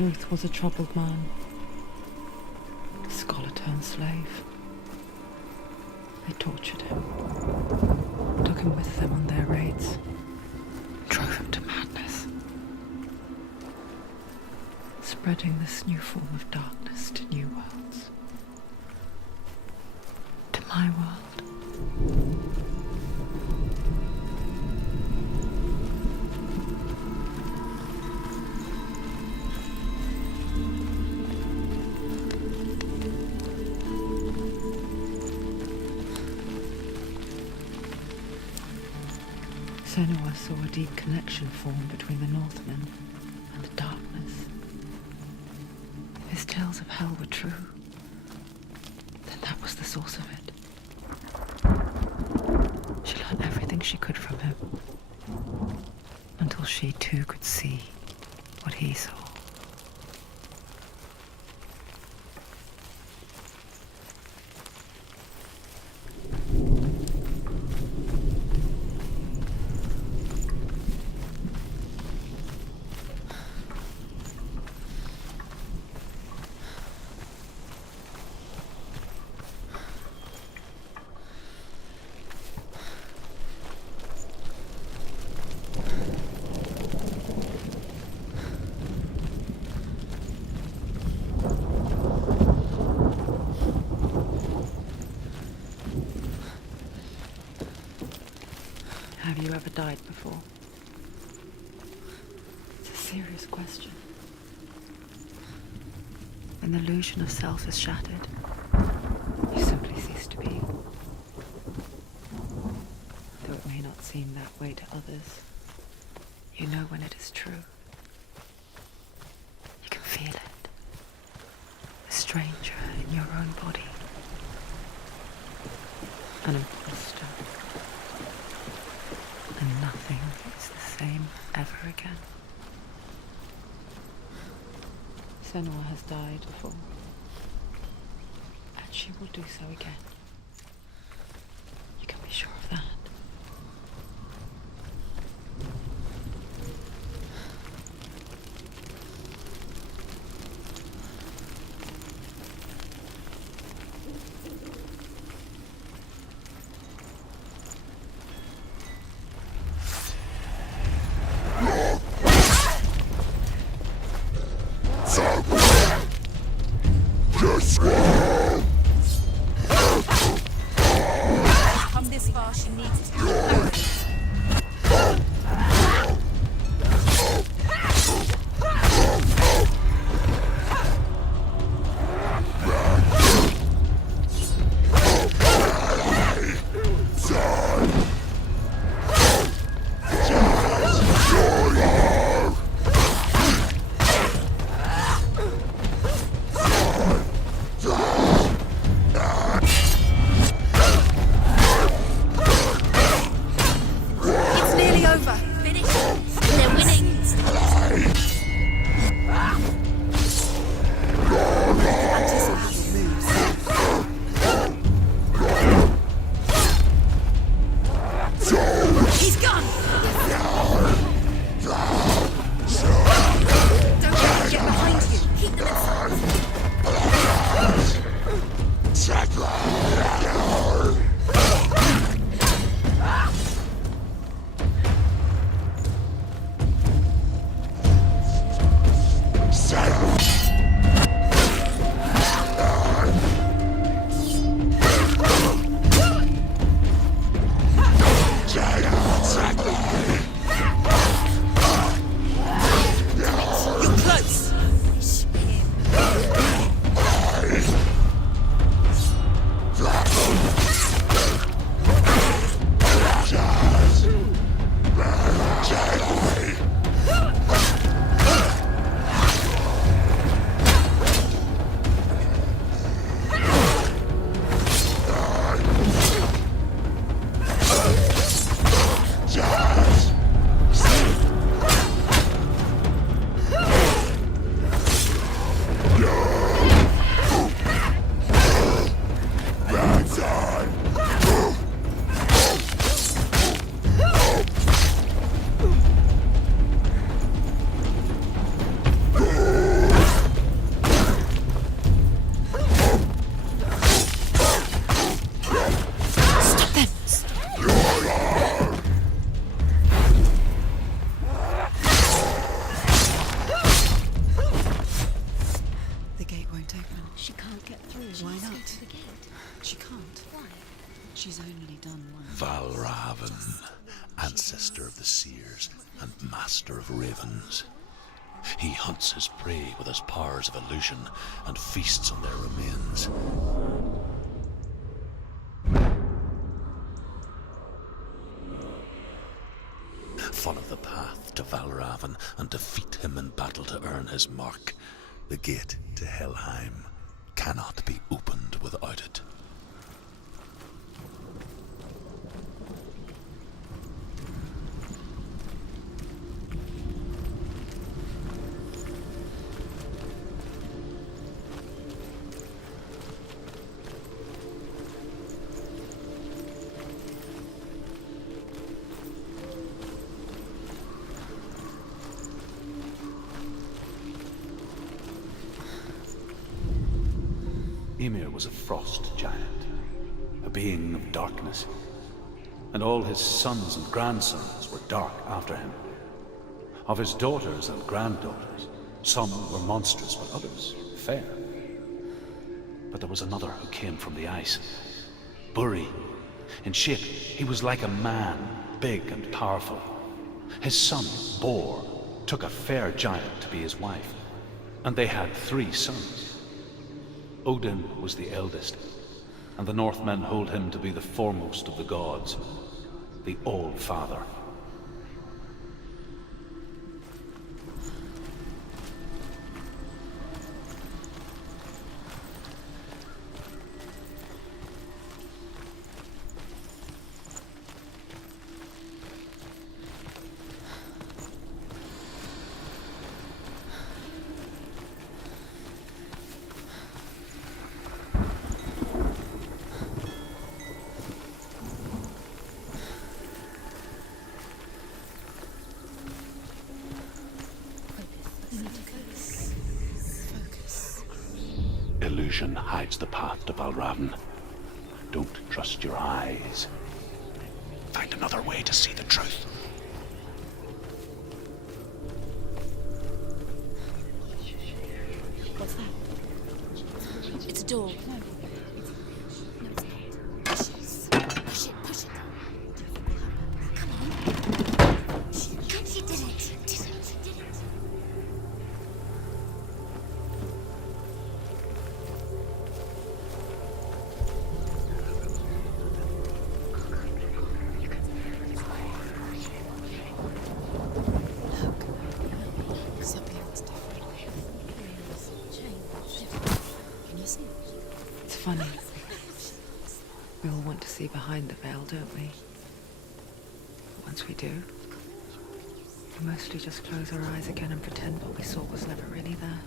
truth was a troubled man, a scholar turned slave. They tortured him, took him with them on their raids, drove him to madness, spreading this new form of darkness to new worlds. To my world. Senua saw a deep connection form between the Northmen and the darkness. If his tales of hell were true, then that was the source of it. She learned everything she could from him, until she too could see what he saw. Have you ever died before? It's a serious question. When the illusion of self is shattered, you simply cease to be. Though it may not seem that way to others, you know when it is true. You can feel it. A stranger in your own body. An imposter. And nothing is the same ever again. Senua has died before, and she will do so again. You can be sure of that. Come this far, she needs Why not? She can't. She's only done one. Valravan, ancestor of the seers and master of ravens. He hunts his prey with his powers of illusion and feasts on their remains. Follow the path to Valravan and defeat him in battle to earn his mark. The gate to Helheim cannot be opened without it. Ymir was a frost giant, a being of darkness, and all his sons and grandsons were dark after him. Of his daughters and granddaughters, some were monstrous, but others fair. But there was another who came from the ice, Buri. In shape, he was like a man, big and powerful. His son, Bor, took a fair giant to be his wife, and they had 3 sons. Odin was the eldest, and the Northmen hold him to be the foremost of the gods, the All-Father. Illusion hides the path to Valravan. Don't trust your eyes. Find another way to see the truth. What's that? It's a door. Push it. Come on. She did it. It's funny. We all want to see behind the veil, don't we? But once we do, we mostly just close our eyes again and pretend what we saw was never really there.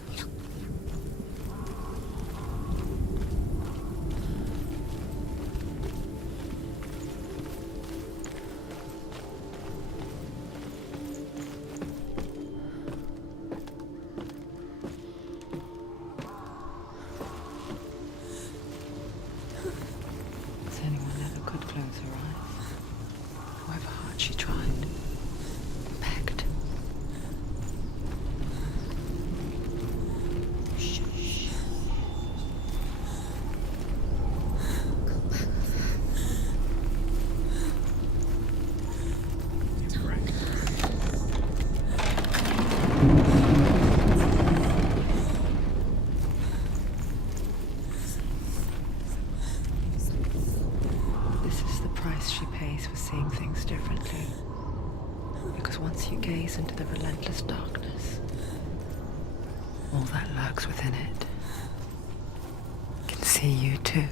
She tried, begged. Shh. This is the price she pays for seeing things differently. Because once you gaze into the relentless darkness, all that lurks within it can see you too.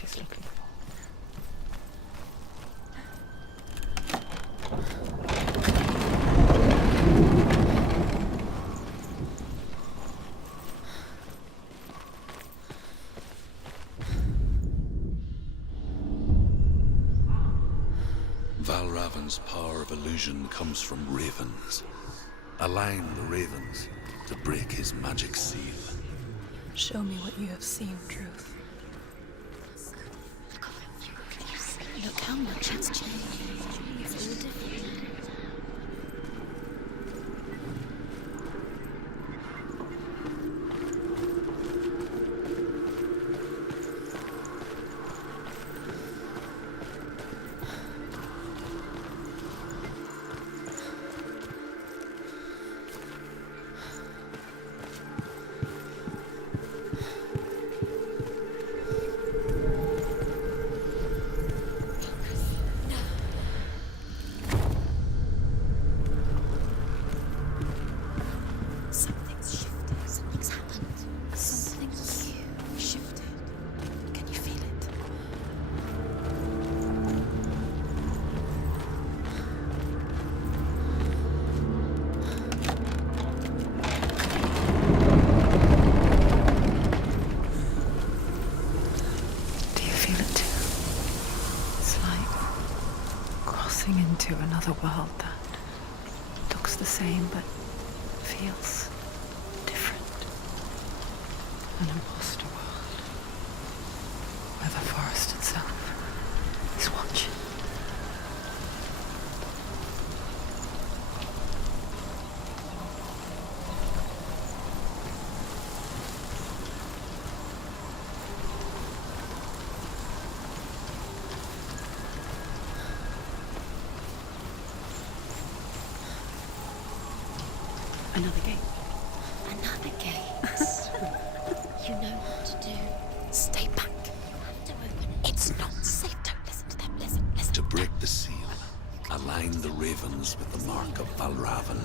she's looking for. Valravan's power of illusion comes from ravens. Align the ravens to break his magic seal. Show me what you have seen, Truth. Look how much it's changed. It's all different. Something's shifted. Something's happened. Something's shifted. Can you feel it? Do you feel it too? It's like crossing into another world that looks the same but feels different. An imposter world where the forest itself is watching. Another gate. Another gate. You know what to do. Stay back. You have to open it. It's not safe. Don't listen to them. Listen. To break the seal, align the ravens with the mark of Valravan.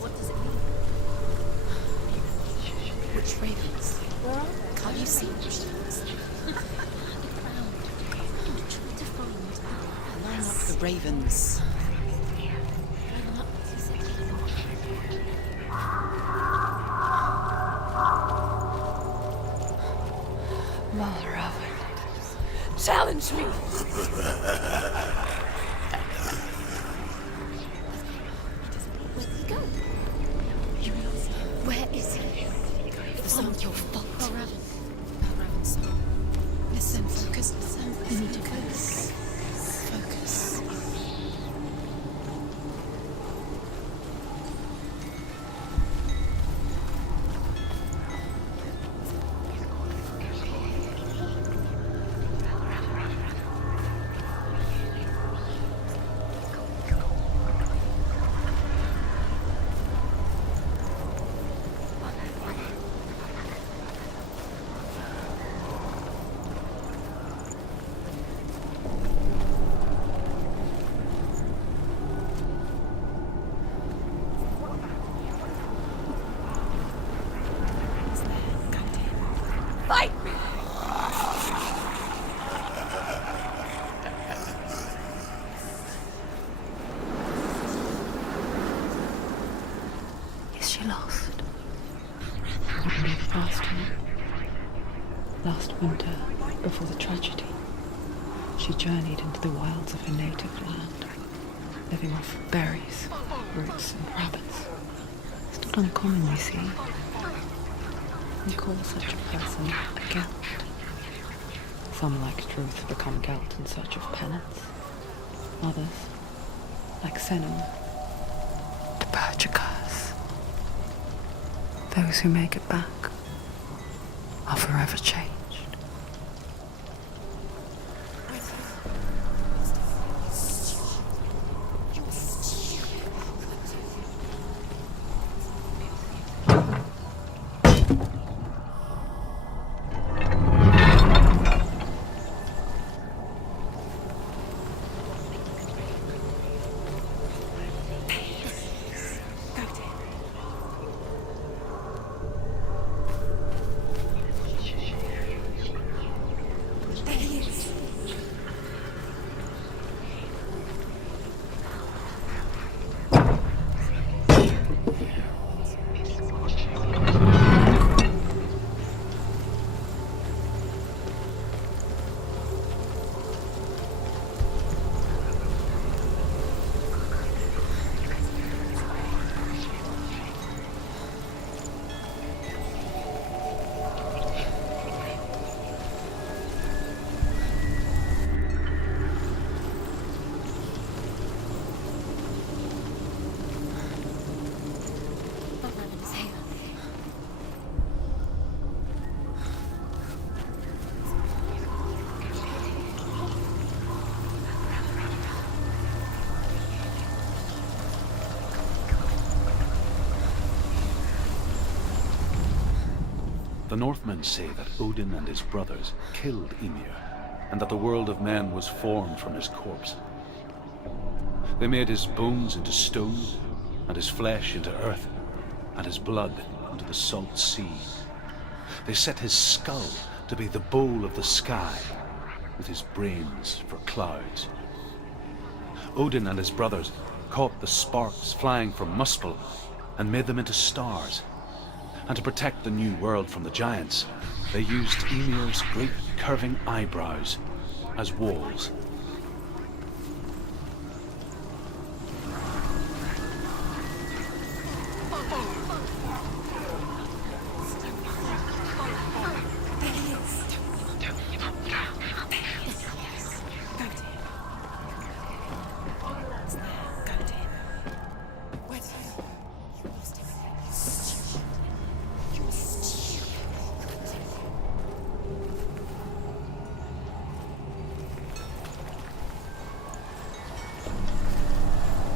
What does it mean? Which ravens? Can't you see which ones? The ground. And try to find. Line up the ravens. Line up, you said. Valravan. Challenge me! Where did he go? You lost him. Where is he? It's not your fault. Valravan, son. Listen, focus. You need to focus. Focus. Fight me! Is she lost? What moved past her? Last winter, before the tragedy, she journeyed into the wilds of her native land, living off berries, roots, and rabbits. It's not uncommon, you see. We call such a person a Gelt. Some, like Truth, become Gelt in search of penance. Others, like Senua, to purge a curse. Those who make it back are forever changed. The Northmen say that Odin and his brothers killed Ymir, and that the world of men was formed from his corpse. They made his bones into stone, and his flesh into earth, and his blood into the salt sea. They set his skull to be the bowl of the sky, with his brains for clouds. Odin and his brothers caught the sparks flying from Muspel and made them into stars. And to protect the new world from the giants, they used Ymir's great curving eyebrows as walls.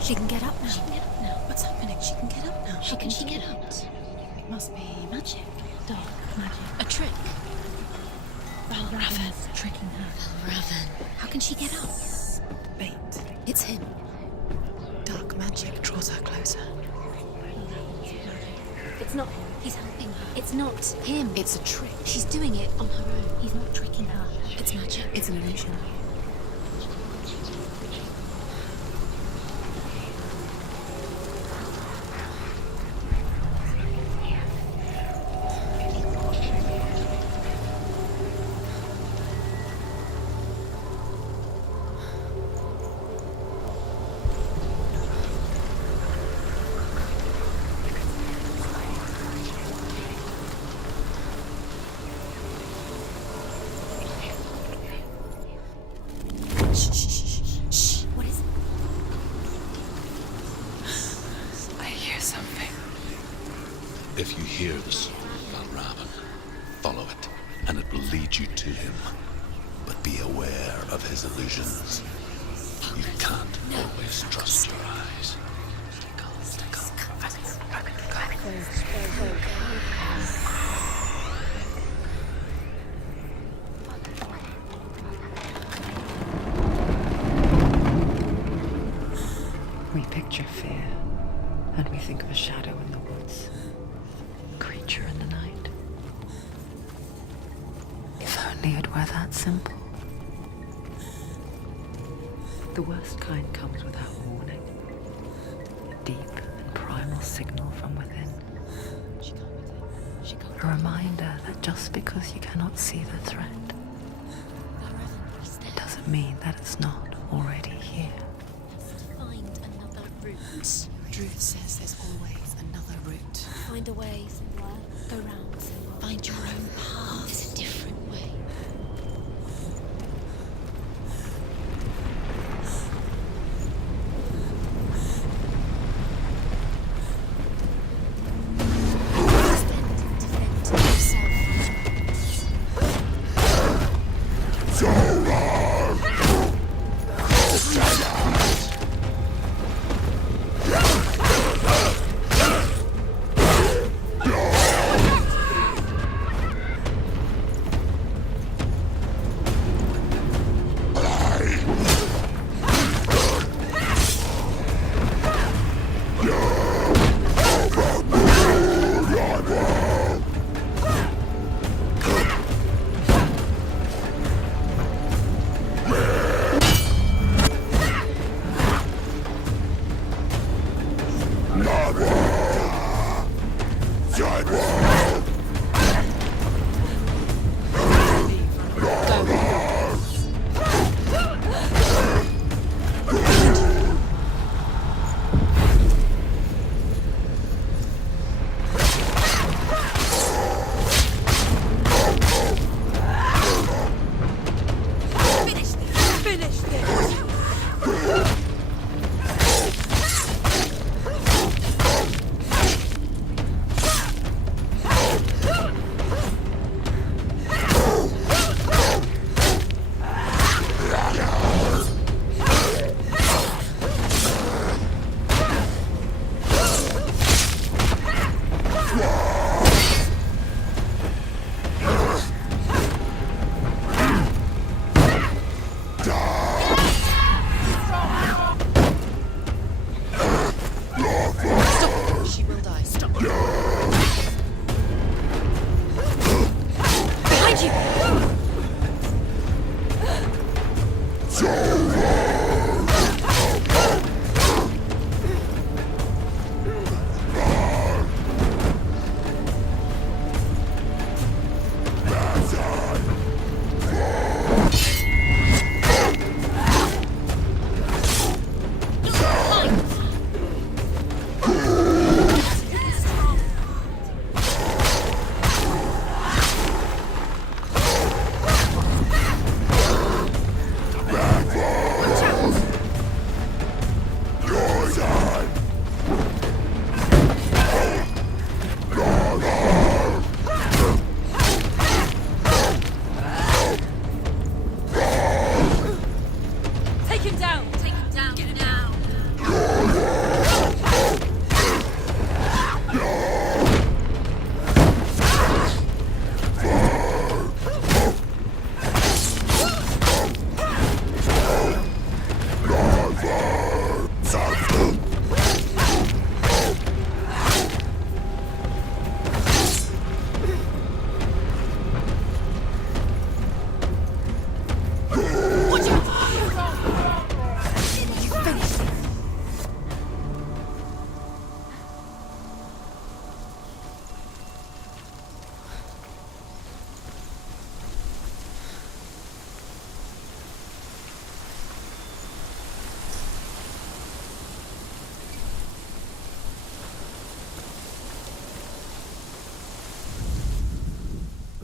She can get up now. She can get up now. What's happening? She can get up now. How can she get out? It must be magic. Dark magic. A trick. Valravan's tricking her. Valravan. How can she get out? Bait. It's him. Dark magic draws her closer. It's not him. He's helping her. It's not him. It's a trick. She's doing it on her own. He's not tricking her. It's magic. It's an illusion. If you hear the song of Valravan, follow it, and it will lead you to him. But be aware of his illusions. You can't always trust your eyes. We picture fear, and we think of a shadow in the woods. Creature in the night. If only it were that simple. The worst kind comes without warning. A deep and primal signal from within. A reminder that just because you cannot see the threat, it doesn't mean that it's not already here. Find another route. Druth says there's always another route. Find a way somewhere. Go round somewhere. Find your own path. There's a different way. Defend yourself.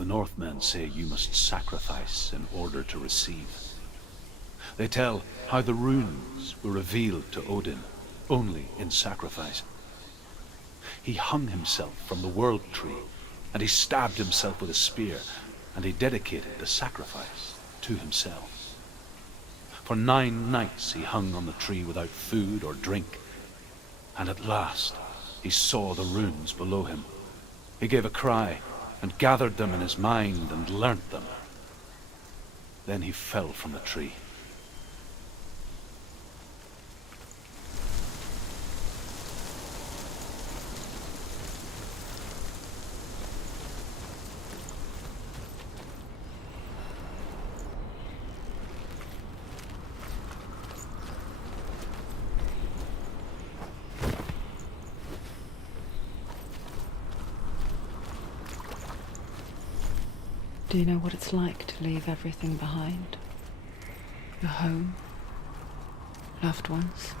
Northmen say you must sacrifice in order to receive. They tell how the runes were revealed to Odin only in sacrifice. He hung himself from the world tree, and he stabbed himself with a spear, and he dedicated the sacrifice to himself. For 9 nights he hung on the tree without food or drink, and at last he saw the runes below him. He gave a cry, and gathered them in his mind and learnt them. Then he fell from the tree. Do you know what it's like to leave everything behind? Your home, loved ones,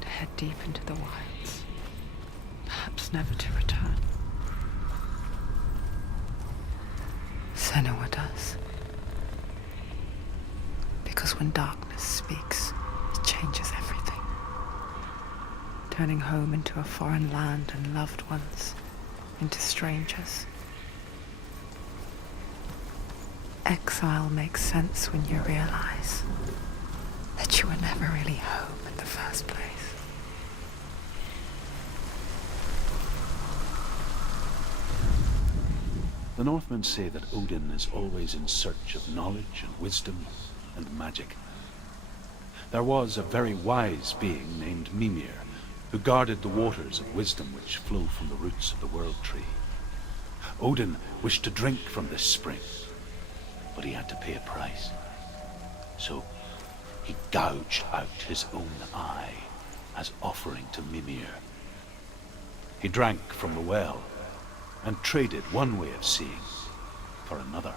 to head deep into the wilds, perhaps never to return. Senua does. Because when darkness speaks, it changes everything, turning home into a foreign land and loved ones into strangers. Exile makes sense when you realize that you were never really home in the first place. The Northmen say that Odin is always in search of knowledge and wisdom and magic. There was a very wise being named Mimir, who guarded the waters of wisdom which flow from the roots of the world tree. Odin wished to drink from this spring, but he had to pay a price. So he gouged out his own eye as offering to Mimir. He drank from the well and traded one way of seeing for another.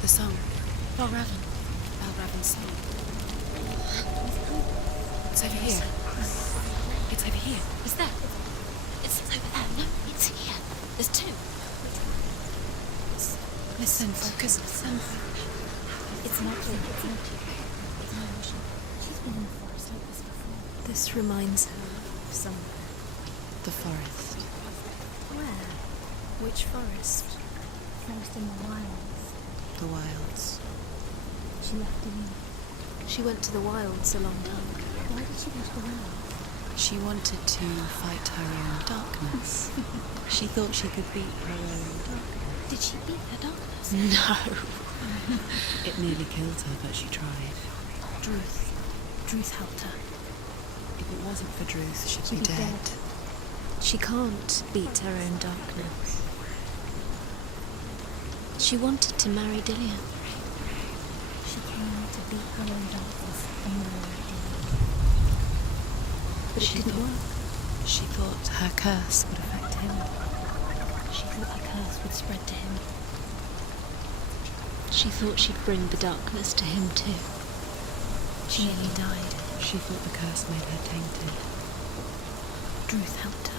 The song. Balraven's song. It's over here. It's over here. Is there? It's over there. No, it's here. There's 2. Listen, focus. Listen. It's not you. It's not you. It's my emotion. She's been in the forest like this before. This reminds her of somewhere. The forest. Where? Which forest? Forest in the wilds. The wilds. She left in. She went to the wilds a long time ago. Why did she go to the wilds? She wanted to fight her own darkness. She thought she could beat her own darkness. Did she beat her darkness? No. It nearly killed her, but she tried. Druth helped her. If it wasn't for Druth, she'd be dead. She can't beat her own darkness. She wanted to marry Dillian. She came to beat her own darkness and marry Dillian. But it didn't work. She thought her curse would affect him. She thought her curse would spread to him. She thought she'd bring the darkness to him too. She nearly died. She thought the curse made her tainted. Druth helped her.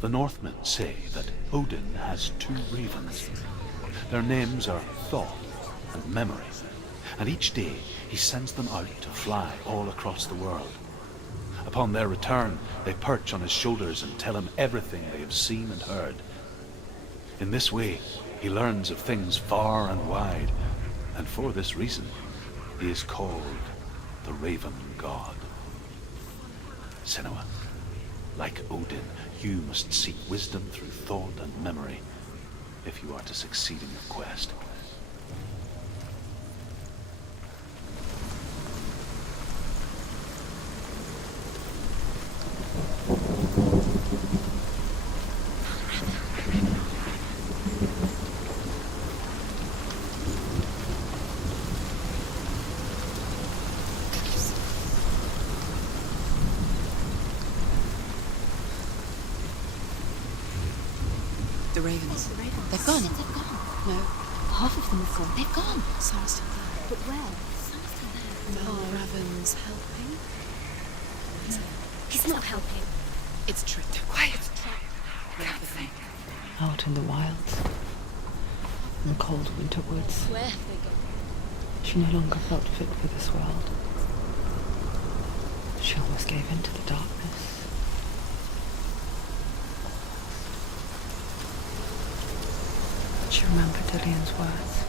The Northmen say that Odin has two ravens. Their names are Thought and Memory, and each day he sends them out to fly all across the world. Upon their return, they perch on his shoulders and tell him everything they have seen and heard. In this way, he learns of things far and wide, and for this reason, he is called the Raven God. Senua, like Odin, you must seek wisdom through thought and memory if you are to succeed in your quest. The ravens. They've gone. No, Half of them have gone. They've gone. some are still there. But where? Some are still there. Are Raven's helping? He's not helping. It's true. They're quiet. Raven. Out in the wilds, in the cold winter woods, Where have they gone? she no longer felt fit for this world. She almost gave in to the darkness. She remembered Dillian's words.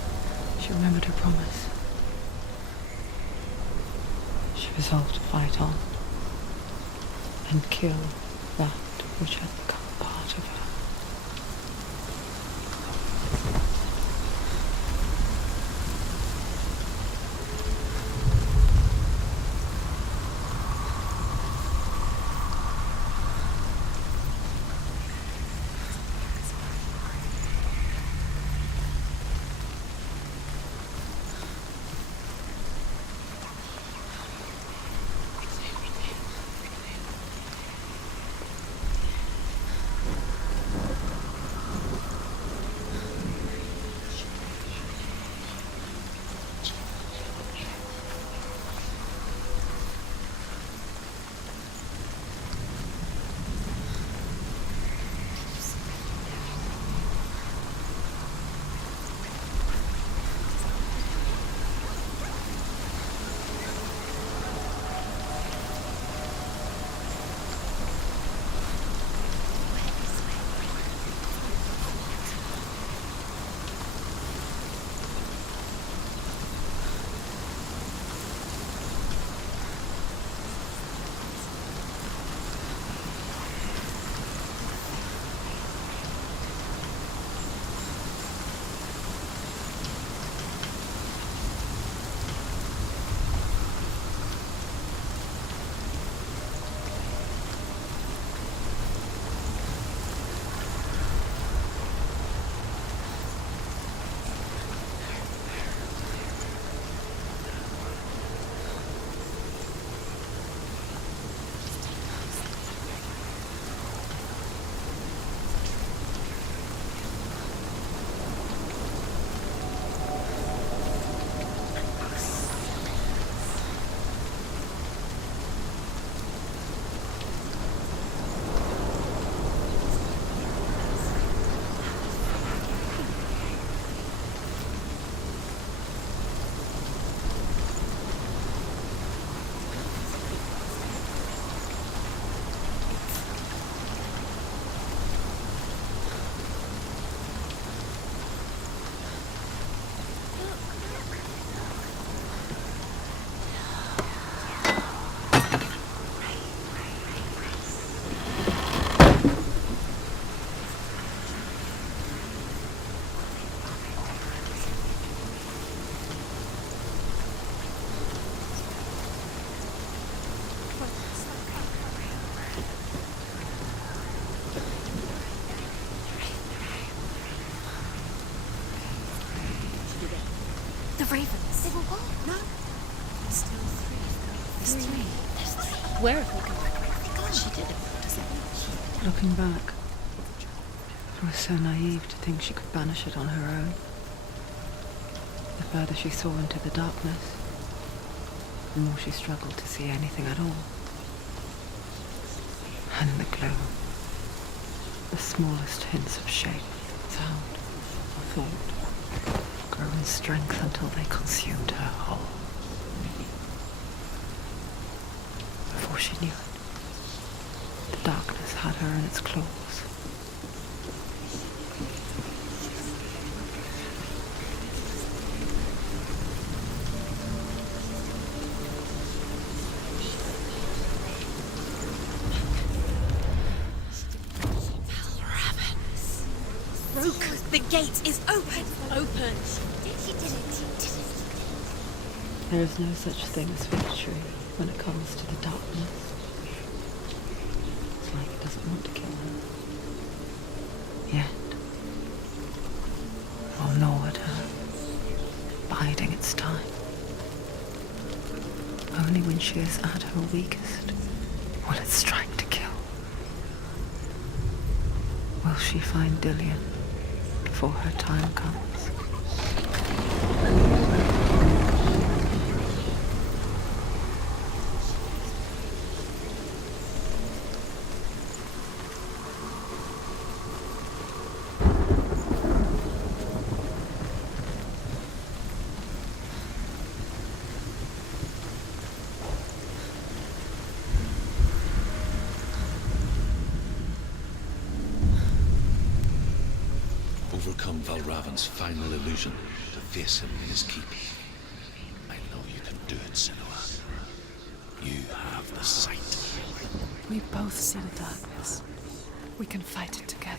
She remembered her promise. She resolved to fight on and kill that which had become part of her. Where have we gone? She did it. Looking back, I was so naive to think she could banish it on her own. The further she saw into the darkness, the more she struggled to see anything at all. And in the gloom, the smallest hints of shape, sound, or thought grew in strength until they consumed her whole. Before she knew it, the darkness had her in its claws. The gate is open! Open! She did it! There is no such thing as victory when it comes to the darkness. It's like it doesn't want to kill her. Yet, will gnaw at her, biding its time. Only when she is at her weakest will it strike to kill. Will she find Dillion before her time comes? Overcome Valravan's final illusion to face him in his keep. I know you can do it, Senua. You have the sight. We both see the darkness. We can fight it together.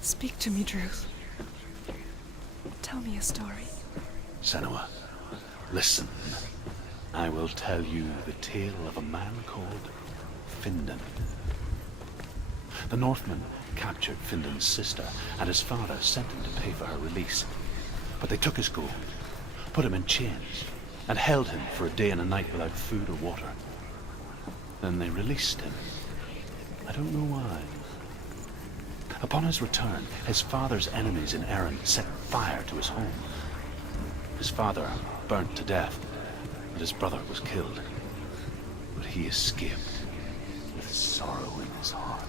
Speak to me, Druth. Tell me a story. Senua, listen. I will tell you the tale of a man called Findan. The Northmen captured Findan's sister, and his father sent him to pay for her release. But they took his gold, put him in chains, and held him for a day and a night without food or water. Then they released him. I don't know why. Upon his return, his father's enemies in Erin set fire to his home. His father burnt to death, and his brother was killed. But he escaped with sorrow in his heart.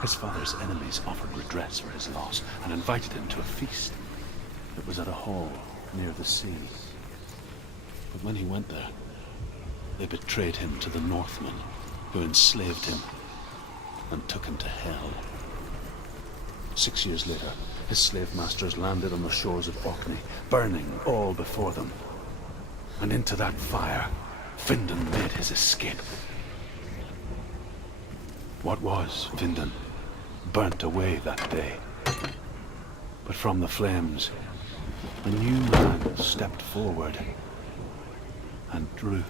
His father's enemies offered redress for his loss and invited him to a feast. It was at a hall near the sea. But when he went there, they betrayed him to the Northmen, who enslaved him and took him to hell. 6 years later, his slave masters landed on the shores of Orkney, burning all before them. And into that fire, Findan made his escape. What was Findan burnt away that day. But from the flames, a new man stepped forward, and Druth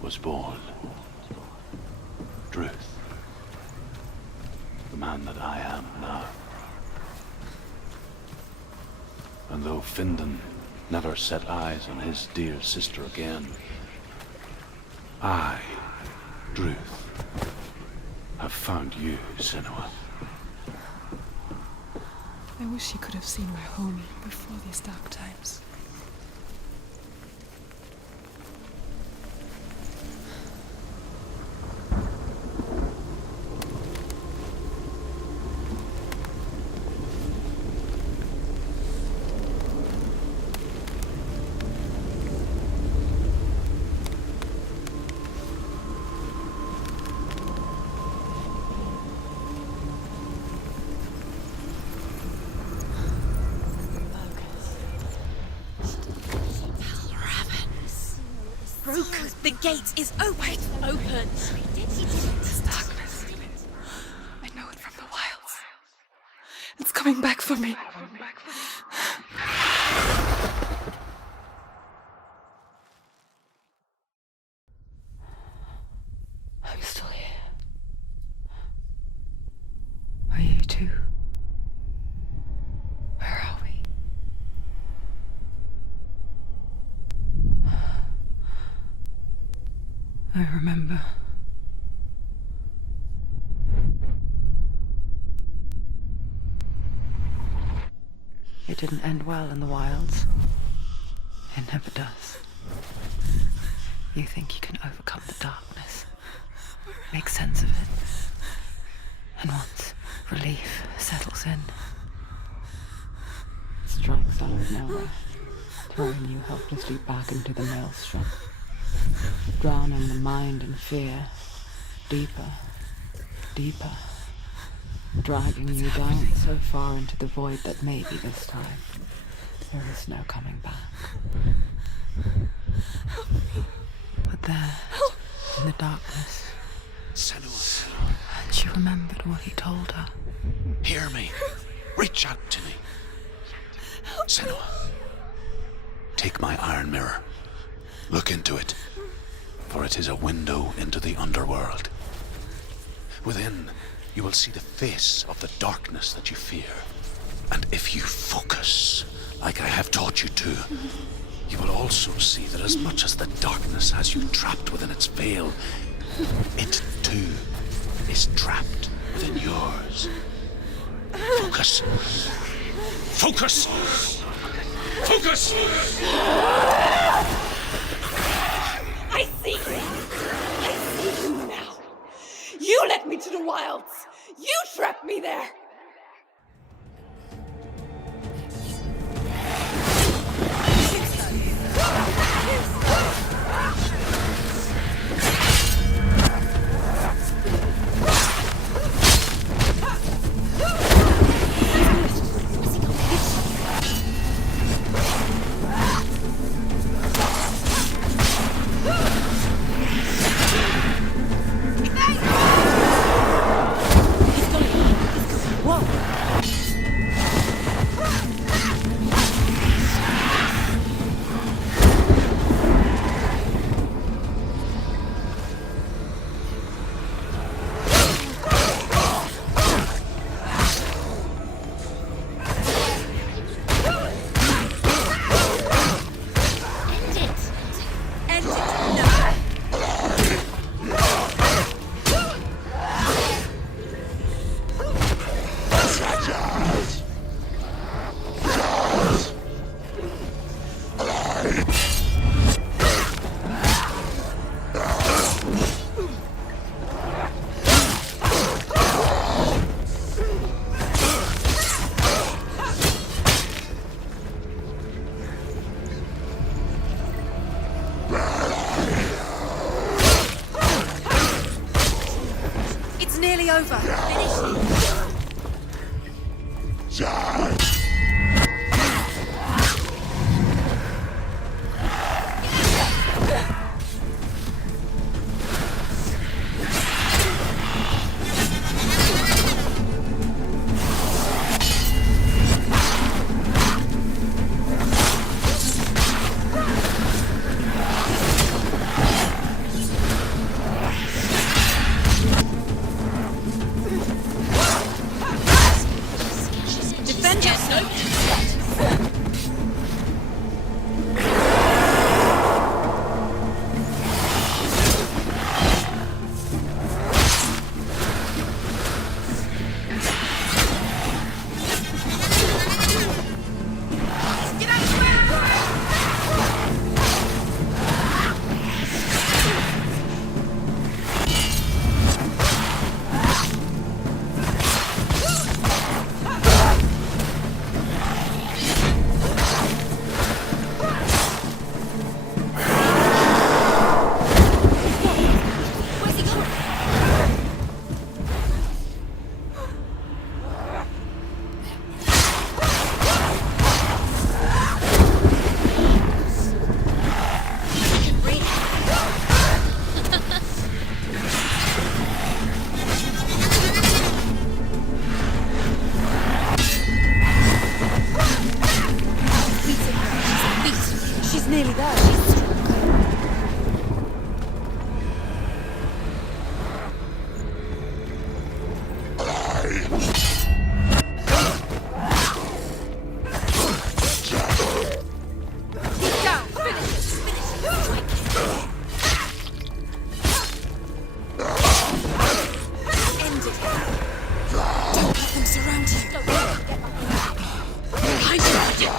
was born. Druth. The man that I am now. And though Findan never set eyes on his dear sister again, I, Druth, have found you, Senua. I wish you could have seen my home before these dark times. broken. The gate is open. It's open. This darkness. I know it from the wilds. It's coming back for me. I'm still here. Are you too? Where are we? I remember. It didn't end well in the wilds. It never does. You think you can overcome the darkness, make sense of it, and once relief settles in, it strikes out of nowhere, throwing you helplessly back into the maelstrom, drowning the mind in fear, deeper, deeper, dragging you down so far into the void that maybe this time there is no coming back. But there, in the darkness, Senua, and she remembered what he told her. hear me. Reach out to me. Senua, take my iron mirror. Look into it, for it is a window into the underworld. Within, you will see the face of the darkness that you fear. And if you focus, like I have taught you to, you will also see that as much as the darkness has you trapped within its veil, it too is trapped within yours. Focus. Focus! Focus! I see you! I see you now! You led me to the wilds! You trapped me there! Nearly over. Finish. Defend yourself. see there. She's stronger. He's down. Finish it. End it. Don't let them surround you. Hide you.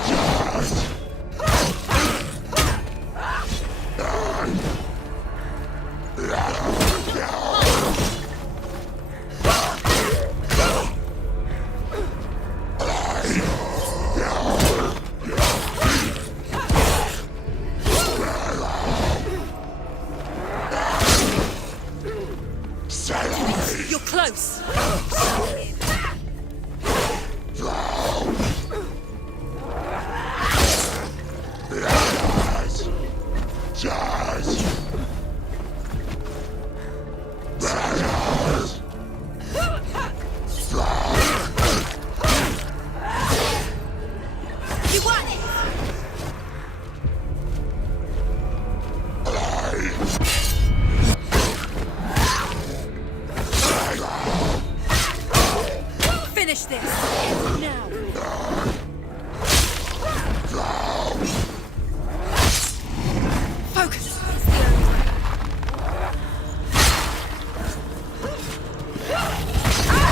You're close. You won it. Finish this now. Focus.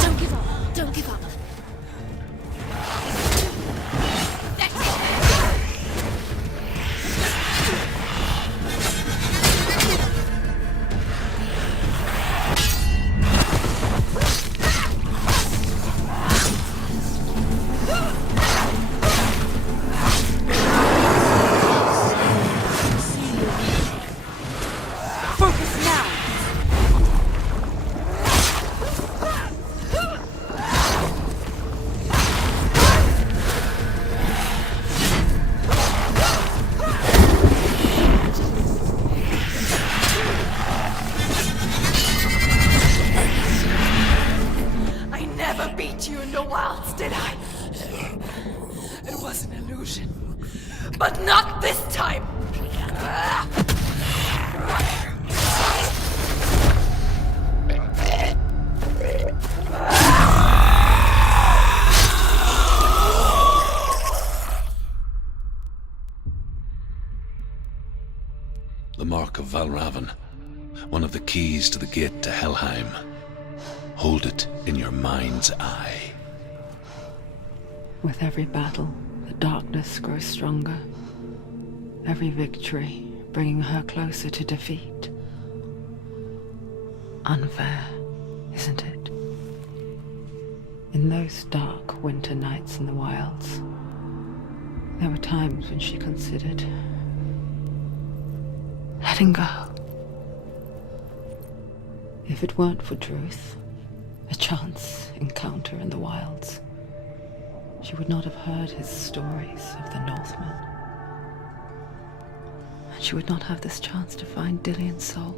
Don't give up. Don't give up. Focus now. I never beat you in the wilds, did I? It was an illusion. But not this time! The Mark of Valravn, one of the keys to the gate to Helheim. Hold it in your mind's eye. With every battle, the darkness grows stronger. Every victory bringing her closer to defeat. Unfair, isn't it? In those dark winter nights in the wilds, there were times when she considered letting go. If it weren't for Druth, a chance encounter in the wilds, she would not have heard his stories of the Northmen. And she would not have this chance to find Dillion's soul.